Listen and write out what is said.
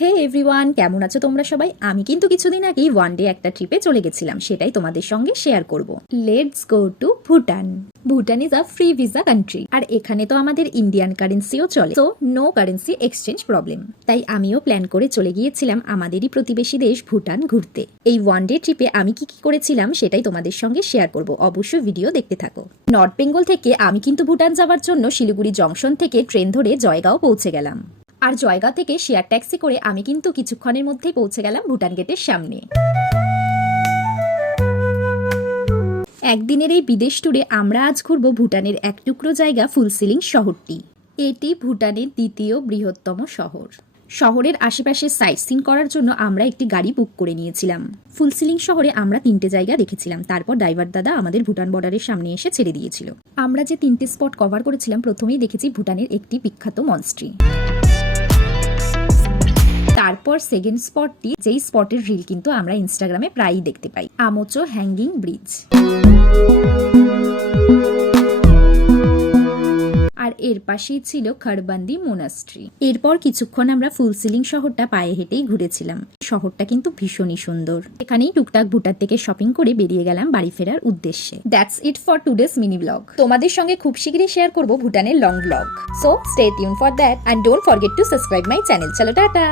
হে everyone, কেমন আছো তোমরা সবাই? আমি কিন্তু কিছুদিন আগেই ওয়ান ডে একটা ট্রিপে চলে গেছিলাম, সেটাই তোমাদের সঙ্গে শেয়ার করব। Let's go to Bhutan. Bhutan is a free visa country, আর এখানে তো আমাদের ইন্ডিয়ান কারেন্সিও চলে, so no currency exchange problem. তাই আমিও প্ল্যান করে চলে গিয়েছিলাম আমাদেরই প্রতিবেশী দেশ ভুটান ঘুরতে। এই ওয়ান ডে ট্রিপে আমি কি কি করেছিলাম সেটাই তোমাদের সঙ্গে শেয়ার করব, অবশ্যই ভিডিও দেখতে থাকো। নর্থ বেঙ্গল থেকে আমি কিন্তু ভুটান যাওয়ার জন্য শিলিগুড়ি জংশন থেকে ট্রেন ধরে জয়গাঁও পৌঁছে গেলাম, আর জয়গাঁও থেকে শেয়ার ট্যাক্সি করে আমি কিন্তু কিছুক্ষণের মধ্যেই পৌঁছে গেলাম ভুটান গেটের সামনে। একদিনের এই বিদেশ ট্যুরে আমরা আজ ঘুরব ভুটানের এক টুকরো জায়গা ফুলসিলিং শহরটি। এটি ভুটানের দ্বিতীয় বৃহত্তম শহর। শহরের আশেপাশে সাইট সিন করার জন্য আমরা একটি গাড়ি বুক করে নিয়েছিলাম। ফুলসিলিং শহরে আমরা 3টে জায়গা দেখেছিলাম, তারপর ড্রাইভার দাদা আমাদের ভুটান বর্ডারের সামনে এসে ছেড়ে দিয়েছিল। আমরা যে 3টে স্পট কভার করেছিলাম, প্রথমেই দেখেছি ভুটানের একটি বিখ্যাত মনস্ট্রি। তারপর সেকেন্ড স্পটটি, যেই স্পটের রিল কিন্তু আমরা ইনস্টাগ্রামে প্রায়ই দেখতে পাই, আমোচো হ্যাঙ্গিং ব্রিজ। আর এর পাশেই ছিল খড়বান্দি মোনাস্ট্রি। এরপর কিছুক্ষণ আমরা ফুলসিলিং শহরটা পায়ে হেঁটেই ঘুরেছিলাম। শহরটা কিন্তু ভীষণই সুন্দর। এখানেই টুকটাক ভুটান থেকে শপিং করে বেরিয়ে গেলাম বাড়ি ফেরার উদ্দেশ্যে। That's it for today's mini vlog. তোমাদের সঙ্গে খুব শীঘ্রই শেয়ার করব ভুটানের long vlog, so stay tuned for that and don't forget to subscribe my channel. চলো টাটা।